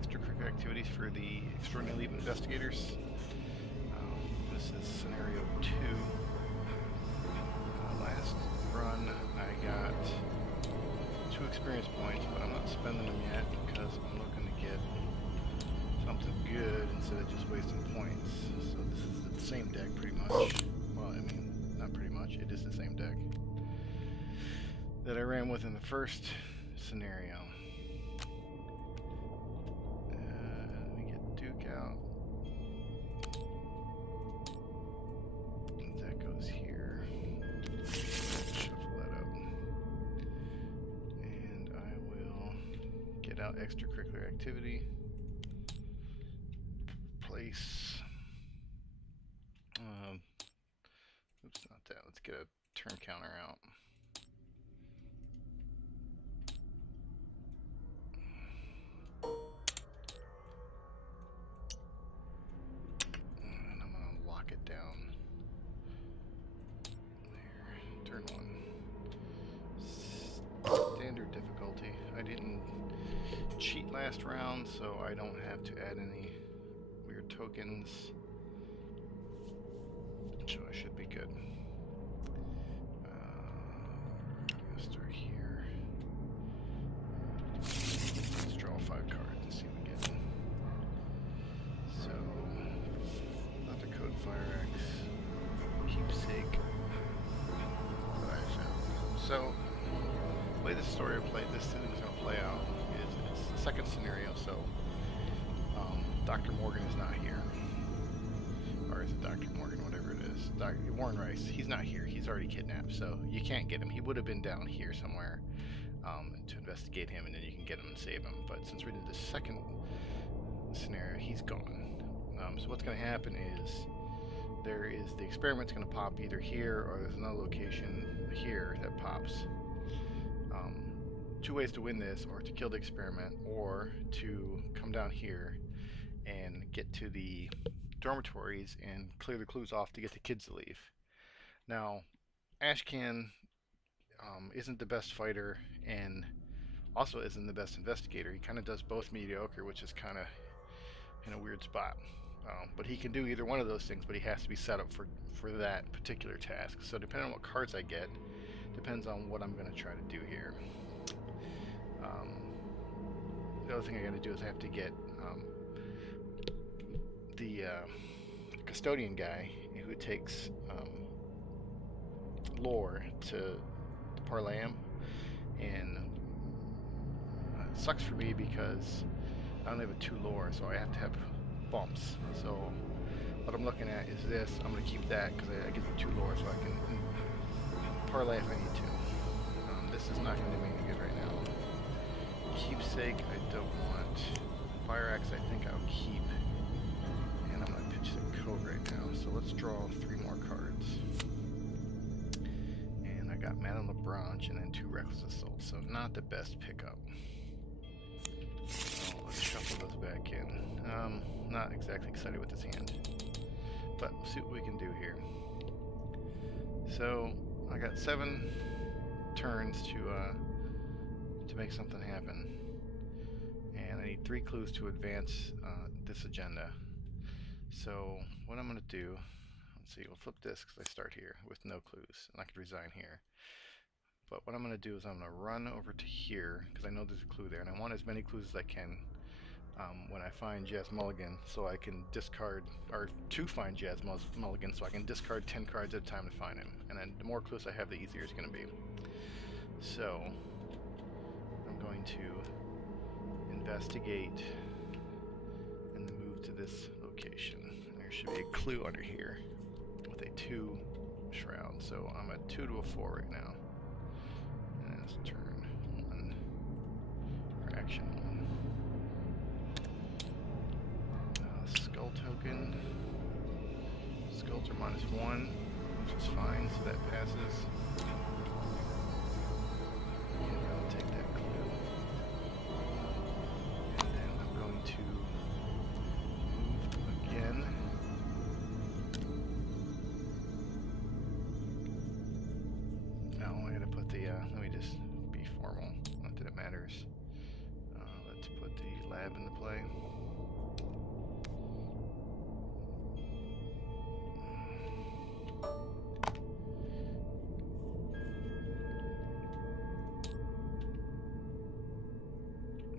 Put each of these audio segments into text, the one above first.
extracurricular activities for the Extraordinary Elite Investigators. This is scenario 2. Last run I got 2 experience points, but I'm not spending them yet because I'm looking to get something good instead of just wasting points. So this is the same deck pretty much. Well, I mean, not pretty much, it is the same deck that I ran with in the first scenario. Let me get Duke out. That goes here. Shuffle that up. And I will get out extracurricular activity. Place. Oops, not that. Let's get a turn counter out. And I'm going to lock it down. There. Turn 1. Standard difficulty. I didn't cheat last round, so I don't have to add any weird tokens. So I should be good. Start here. Let's draw 5 cards and see what we get. So, not the code Fire X. Keepsake. What I found. So, the way this story this thing is going to play out is it's the second scenario. So, Dr. Morgan is not here. Or is it Dr. Morgan, whatever it is. Dr. Warren Rice, he's not here. He's already kidnapped, so you can't get him. He would have been down here somewhere to investigate him, and then you can get him and save him. But since we did the second scenario, he's gone. So what's going to happen is the experiment's going to pop either here or there's another location here that pops. 2 ways to win this, or to kill the experiment, or to come down here and get to the dormitories and clear the clues off to get the kids to leave. Now, Ashcan isn't the best fighter and also isn't the best investigator. He kind of does both mediocre, which is kind of in a weird spot. But he can do either one of those things, but he has to be set up for that particular task. So depending on what cards I get, depends on what I'm going to try to do here. The other thing I got to do is I have to get the custodian guy who takes lore to parlay him, and it sucks for me because I only have a 2 lore, so I have to have bumps. So what I'm looking at is this. I'm going to keep that because I get the 2 lore, so I can parlay if I need to. This is not going to do me any good right now. Keepsake I don't want. Fire Axe I think I'll keep. And I'm going to pitch the code right now. So let's draw 3 more cards. And I got Madame LeBranche and then 2 Reckless Assault. So not the best pickup. So let's shuffle those back in. Not exactly excited with this hand. But we'll see what we can do here. So I got 7 turns to make something happen. And I need 3 clues to advance this agenda. So what I'm going to do, let's see, we'll flip this because I start here with no clues, and I could resign here. But what I'm going to do is I'm going to run over to here because I know there's a clue there, and I want as many clues as I can when I find Jazz Mulligan, so I can discard, or to find Jazz Mulligan, so I can discard 10 cards at a time to find him. And then the more clues I have, the easier it's going to be. So I'm going to investigate and then move to this location. There should be a clue under here with a 2 shroud. So I'm at 2 to a 4 right now. And it's turn 1, or action 1. Skull token. Skulls are -1, which is fine, so that passes. And I'll take that clue. And then I'm going to move again. No, I gotta put the, let me just be formal, not that it matters. Let's put the lab into play.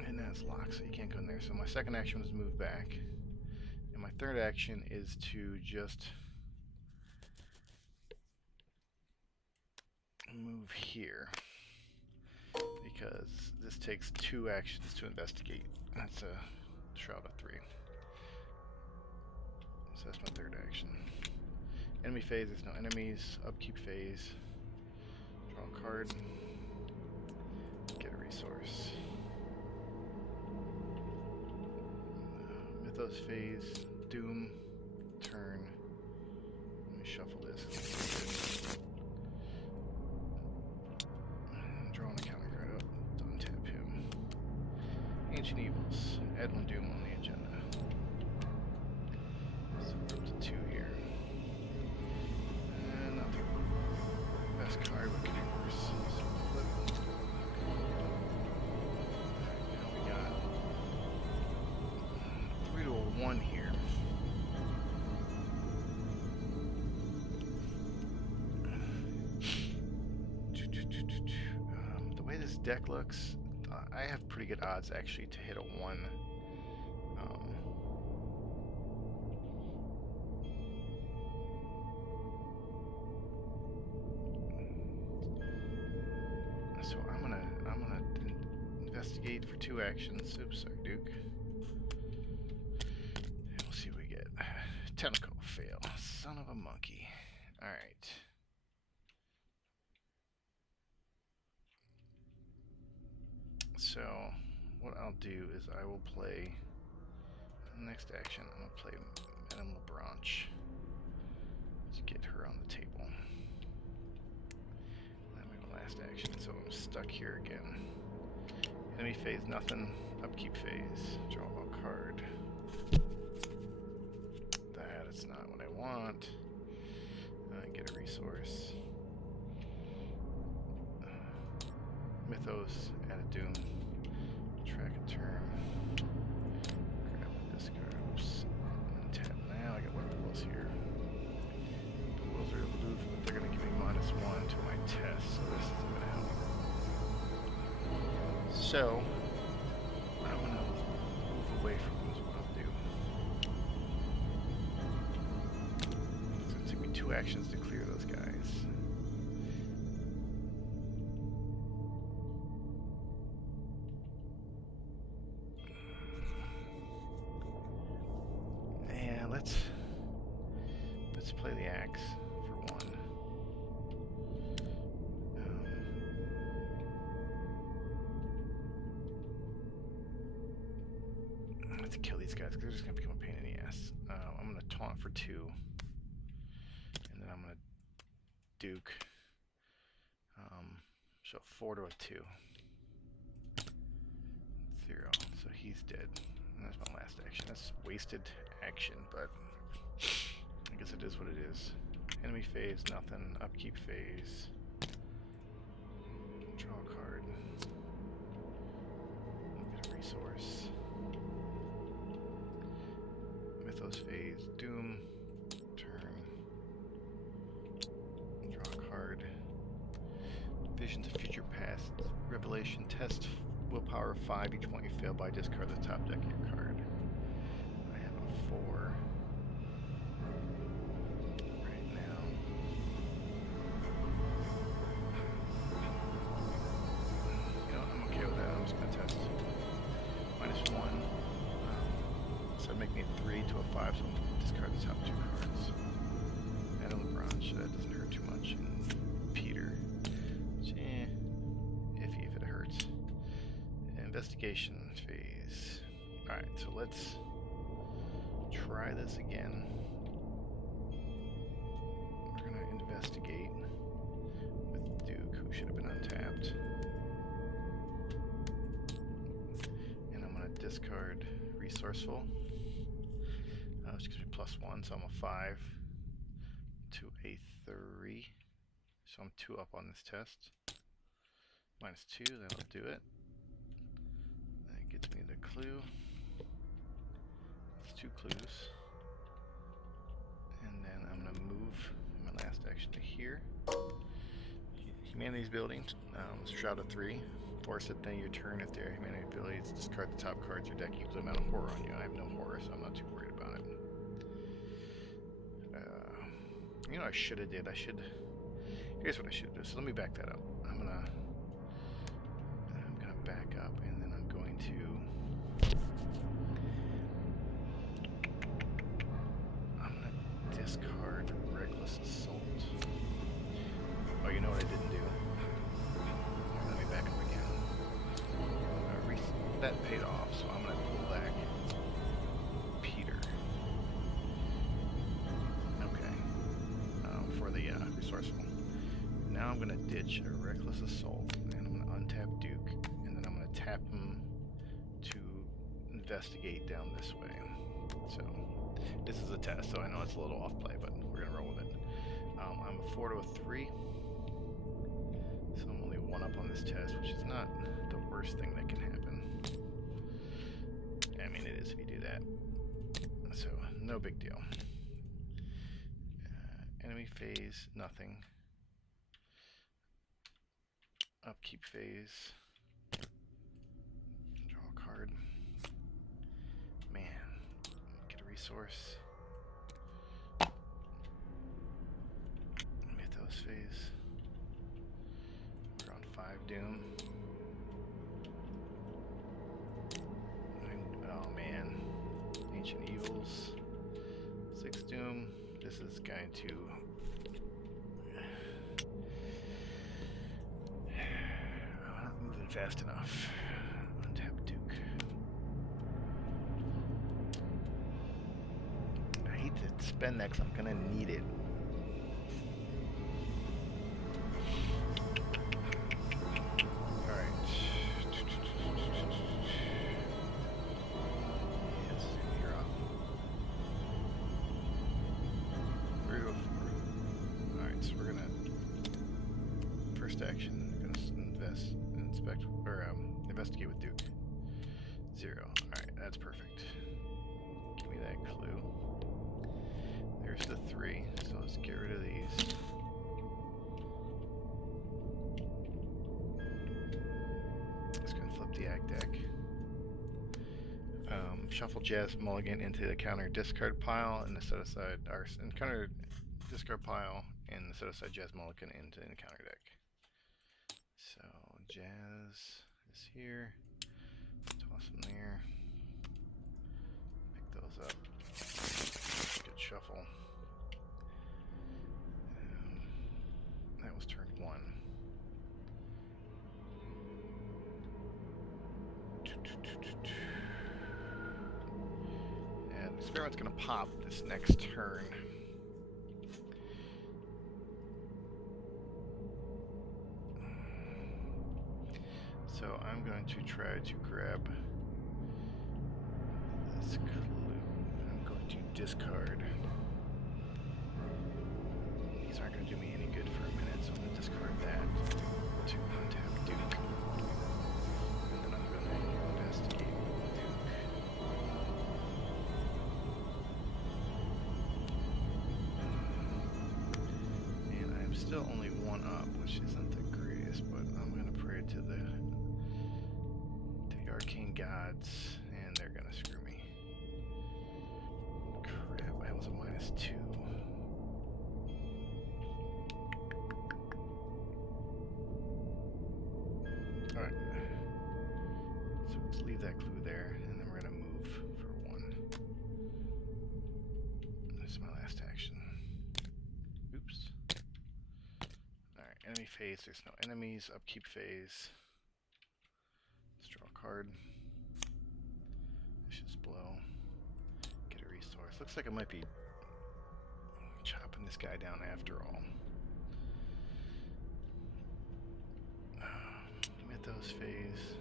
And that's locked, so you can't go in there. So my second action was move back. And my third action is to just move here. Because this takes 2 actions to investigate. That's a shroud of 3. So that's my third action. Enemy phase, there's no enemies. Upkeep phase. Draw a card. Get a resource. Mythos phase. Doom. Turn. Let me shuffle this. Drawing a counter card up. Untap him. Ancient Evils. Add 1 Doom on the agenda. So we're up to 2 here. And nothing. Best card, what can be worse? So flip. Now we got 3 to a 1 here. The way this deck looks, I have pretty good odds actually to hit a 1. So I'm gonna investigate for 2 actions. Oops, sorry, Duke. And we'll see what we get. Tentacle fail. Son of a monkey. All right. So what I'll do is I will play next action. I'm gonna play Minimal Branch. Let's get her on the table. Then we have a last action, so I'm stuck here again. Enemy phase, nothing. Upkeep phase. Draw a card. That is not what I want. Get a resource. Mythos, add a Doom. Track a turn. Grab a discard. Oops. Untap. Now I got weapon wheels here. The wheels are aloof, but they're going to give me -1 to my test, so this isn't going to help. So, I'm going to move away from them is what I'll do. It's going to take me 2 actions to clear those guys. Let's play the axe for 1. Let's kill these guys because they're just going to become a pain in the ass. I'm going to taunt for 2. And then I'm going to Duke. So 4 to a 2. 0. So he's dead. And that's my last action. That's wasted action, but I guess it is what it is. Enemy phase, nothing. Upkeep phase. Draw a card. Get a resource. Mythos phase, Doom. Turn. Draw a card. Visions of Future Past. Revelation. Test willpower 5. Each one you fail by, discard the top deck of your card. I have a 4. Right now. You know, I'm okay with that. I'm just going to test. -1. So it'd make me a 3 to a 5, so I'm going to discard the top 2 cards. Add a LeBron, so that doesn't hurt too much. And Peter. Which, iffy if it hurts. Investigation phase. Alright, so let's try this again. We're going to investigate with Duke, who should have been untapped. And I'm going to discard Resourceful, which gives me +1, so I'm a 5 to a 3. So I'm 2 up on this test. -2, that'll do it. That gets me the clue. 2 clues. And then I'm going to move my last action to here. Humanities building, Shroud of 3. Force at the end of your turn if their humanity abilities discard the top cards of your deck equals the amount of horror on you. I have no horror, so I'm not too worried about it. You know what I should have did? Here's what I should do. So let me back that up. I'm gonna back up, and then I'm going to discard Reckless Assault. Oh, you know what I didn't do? Let me back up again. That paid off, so I'm gonna pull back Peter. Okay. For the resourceful. Now I'm gonna ditch a Reckless Assault, and I'm gonna untap Duke, and then I'm gonna tap him to investigate down this way. So this is a test, so I know it's a little off play, but we're gonna roll with it. I'm a 4 to a 3, so I'm only 1 up on this test, which is not the worst thing that can happen. I mean, it is if you do that. So no big deal. Enemy phase, nothing. Upkeep phase. Draw a card. Man, get a resource. Mythos phase. We're on 5 doom. Oh man. Ancient Evils. 6 doom. This is going to... I'm not moving fast enough. Untap Duke. I hate to spend that because I'm going to need it. Alright. Yes, you're up. 3 to a 4. Alright, so we're going to... First action, going to investigate with Duke. 0. Alright, that's perfect. Give me that clue. There's the 3, so let's get rid of these. Just gonna flip the Act deck. Shuffle Jazz Mulligan into the counter discard pile and the set aside counter discard pile and the set aside Jazz Mulligan into the counter deck. So Jazz is here. Toss them there. Pick those up. Good shuffle. That was turn 1. And Experiment's gonna pop this next turn. So I'm going to try to grab this clue. I'm going to discard. These aren't going to do me any good for a minute, so I'm going to discard that to untap Duke. And then I'm going to investigate Duke. And I'm still only 1 up, which isn't the greatest, but I'm going to pray to the arcane gods, and they're gonna screw me. Crap, I was a -2. Alright. So let's leave that clue there, and then we're gonna move for 1. This is my last action. Oops. Alright, enemy phase, there's no enemies. Upkeep phase. Draw a card. Vicious Blow. Get a resource. Looks like I might be chopping this guy down after all. Mythos phase.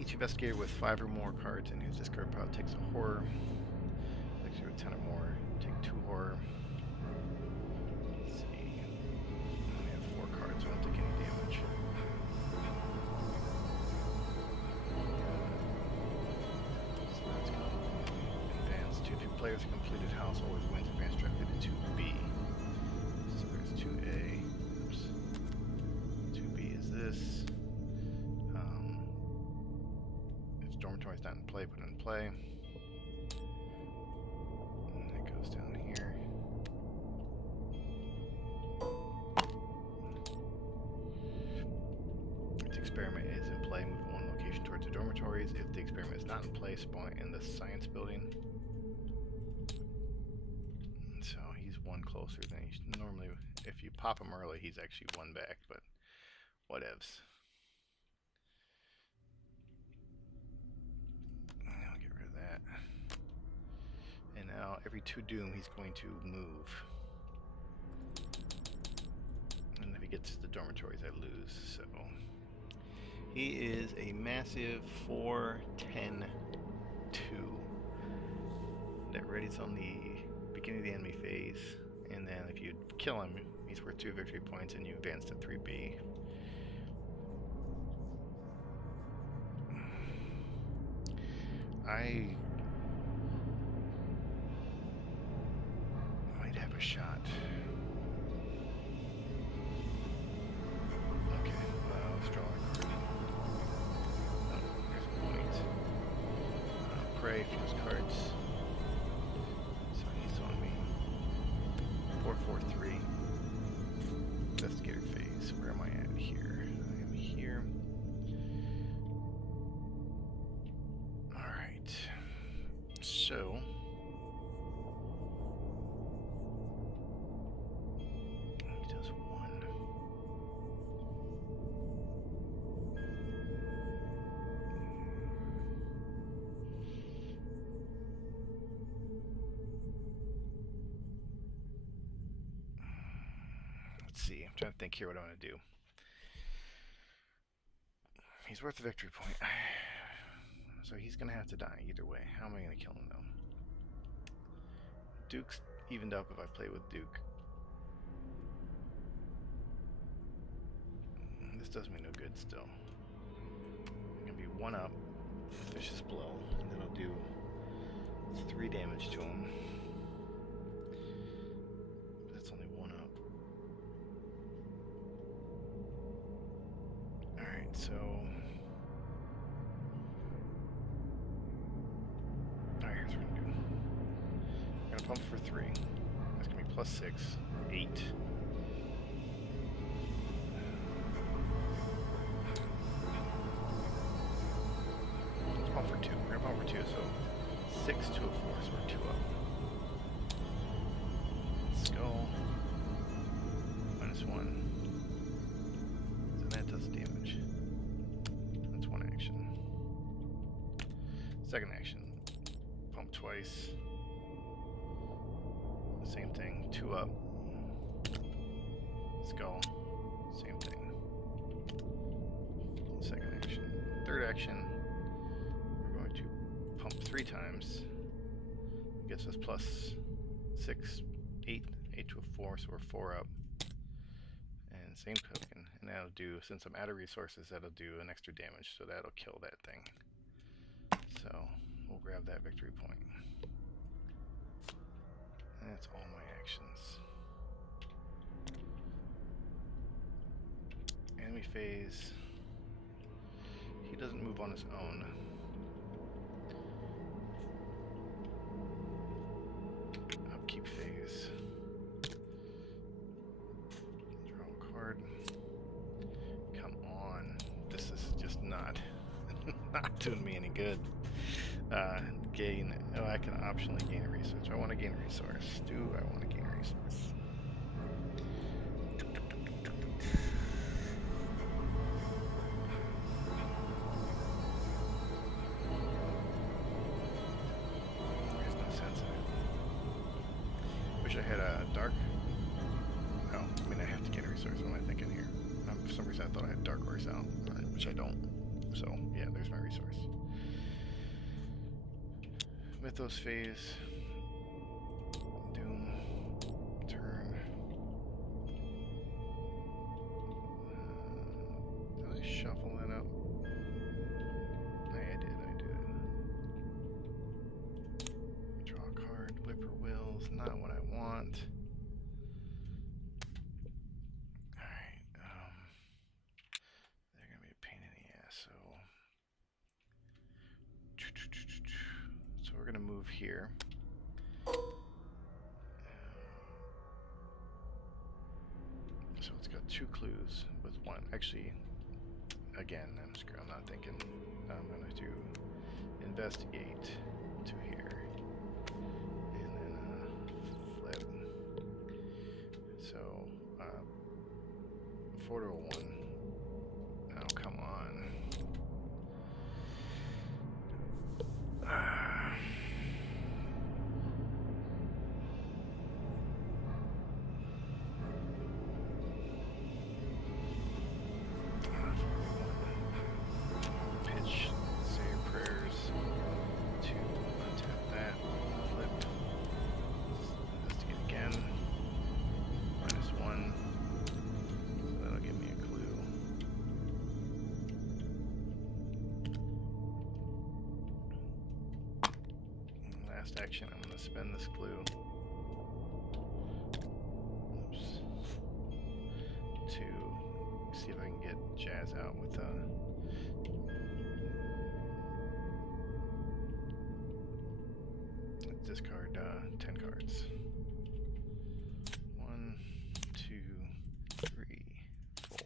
Each investigator with 5 or more cards in whose discard pile takes a horror. with 10 or more. Take 2 horror. Let's see. I only have 4 cards, so I don't take any damage. So that's going to advance to 2 players completed house always wins advance directly to 2B. So there's 2A. Oops. 2B is this. If dormitory's not in play, put it in play. And it goes down here. If the experiment is in play, move it 1 location towards the dormitories. If the experiment is not in play, spawn it in the science building. So he's 1 closer than he normally. If you pop him early, he's actually 1 back, but whatevs. I'll get rid of that. And now every 2 doom, he's going to move. And if he gets to the dormitories, I lose. So he is a massive 4-10-2 that readies on the beginning of the enemy phase. And then if you kill him, he's worth 2 victory points and you advance to 3B. I might have a shot. Okay, let's draw a card. Oh, there's a point. Prey, fuse cards. So he's on me. 4-4-3. Investigator phase. Where am I at here? I am here. Alright. So he does 1. Let's see. I'm trying to think here what I'm going to do. He's worth a victory point. So he's going to have to die either way. How am I going to kill him though? Duke's evened up if I play with Duke. This does me no good still. I'm going to be 1 up. Vicious blow. And then I'll do 3 damage to him. But that's only 1 up. Alright, so alright, here's what we're gonna do. I'm gonna pump for 3. That's gonna be +6, 8. Let's pump for 2. We're gonna pump for 2, so 6 to a 4, so we're 2 up. Skull. -1. So that does damage. That's 1 action. Second action. Pump twice. Same thing. 2 up. Skull. Same thing. Second action. Third action. We're going to pump 3 times. It gets us +6, 8, 8 to a 4, so we're 4 up. And same token, and that'll do, since I'm out of resources, that'll do an extra damage, so that'll kill that thing. So we'll grab that victory point. And that's all my actions. Enemy phase. He doesn't move on his own. Upkeep phase. Draw a card. Come on. This is just not doing me any good. Gain. Oh, I can optionally gain a resource. I want to gain a resource. Do I want to gain a resource? There's no sense in it. Wish I had a dark. Oh, I mean, I have to gain a resource. What am I thinking here? For some reason, I thought I had dark horse out, which I don't. So, yeah, there's my resource. Mythos phase. not what I want. Alright, they're gonna be a pain in the ass, so we're gonna move here. So it's got 2 clues with 1. Actually, again, I'm not thinking. I'm gonna do investigate to here, and then flip. So 4 to a 1. Oh, come on. Pitch, say your prayers to untap that, flip, investigate again, -1, so that'll give me a clue. Last action, I'm going to spend this clue. Oops. To see if I can get Jazz out with discard 10 cards. 1, 2, 3, 4,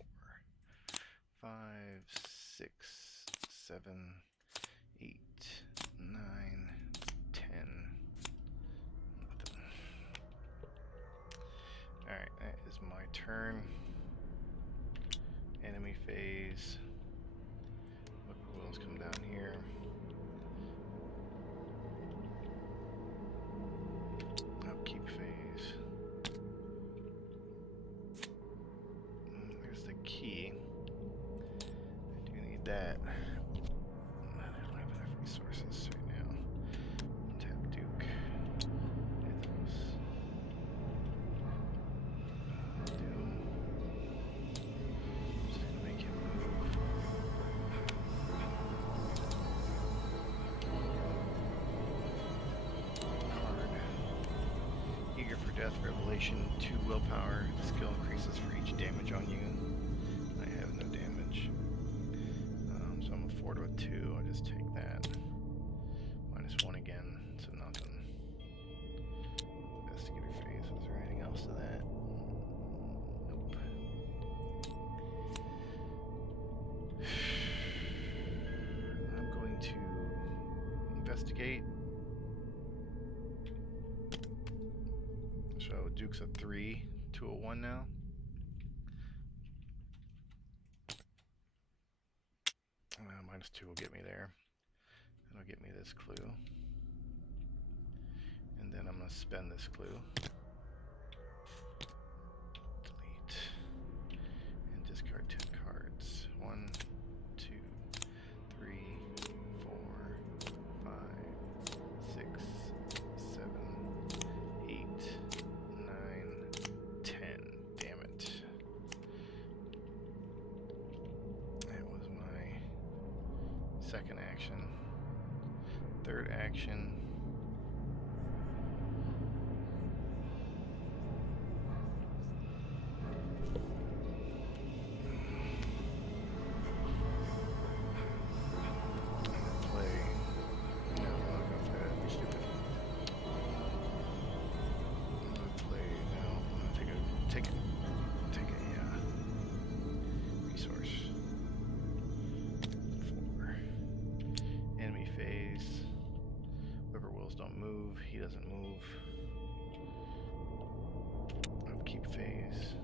5, 6, 7, 8, 9, 10. Nothing. Alright, that is my turn. Enemy phase. Whippoorwills come down here. Upkeep phase. There's the key. I do need that. I don't have enough resources right now. Tap Duke. Mythos. Doom. Just gonna make him move. Card. Eager for Death, Revelation, 2 willpower. The skill increases for each damage on you. I have no damage. So I'm a 4 to a 2. I just take that. -1 again, so nothing. Investigator phase. Was there anything else to that? Nope. I'm going to investigate. So Duke's a 3 to a 1 now. -2 will get me there. It'll get me this clue. And then I'm going to spend this clue. Delete. And discard 10 cards. 1, 2, 3, 4, 5, 6, 7, 8, 9, 10. Damn it. That was my second action. Third action. Don't move, he doesn't move. Upkeep phase.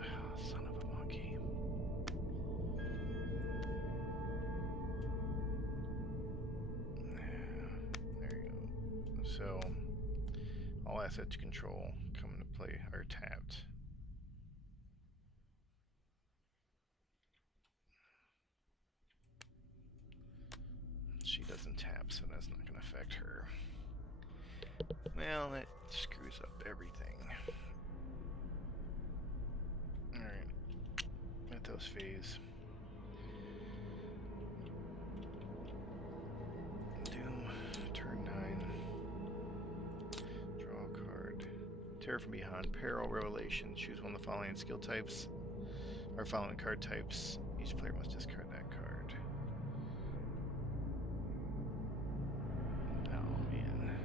Oh, son of a monkey. There you go. So, all assets you control come into play are tapped. She doesn't tap, so that's not going to affect her. Well, that screws up everything. Alright. Mythos phase. Doom, turn 9. Terror from Behind, Peril, Revelation. Choose one of the following skill types, or following card types. Each player must discard that card. Oh man.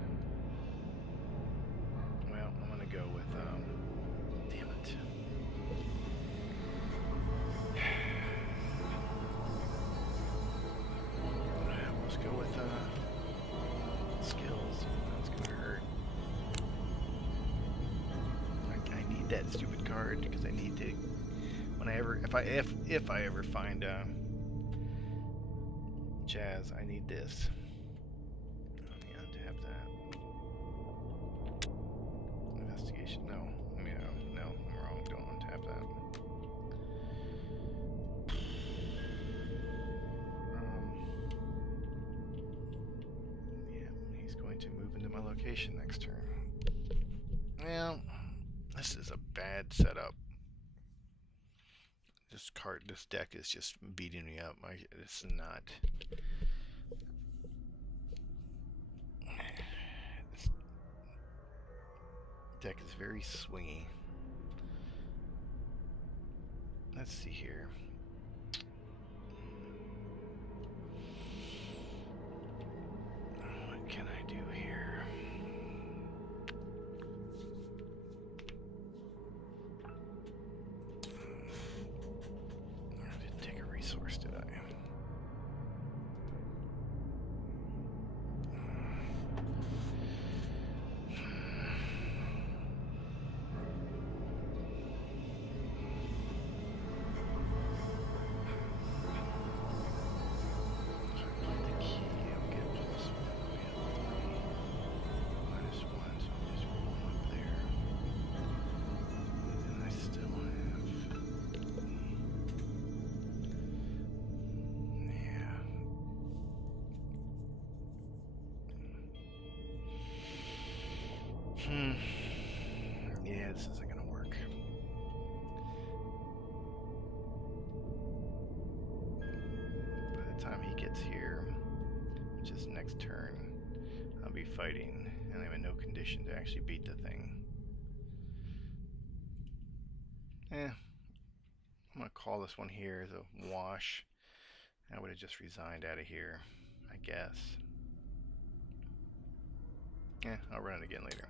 Well, I'm gonna go with damn it. Let's go with skills. That's gonna hurt. I need that stupid card because I need to. If I ever find Jazz, I need this. Let me untap that. Investigation. No. I mean, no, I'm wrong. Don't untap that. Yeah, he's going to move into my location next turn. Well, this is a bad setup. This deck is just beating me up. It's not. This deck is very swingy. Let's see here. What can I do here? I didn't take a resource, did I? Yeah, this isn't gonna work. By the time he gets here, which is next turn, I'll be fighting, and I'm in no condition to actually beat the thing. I'm gonna call this one here as a wash. I would have just resigned out of here, I guess. I'll run it again later.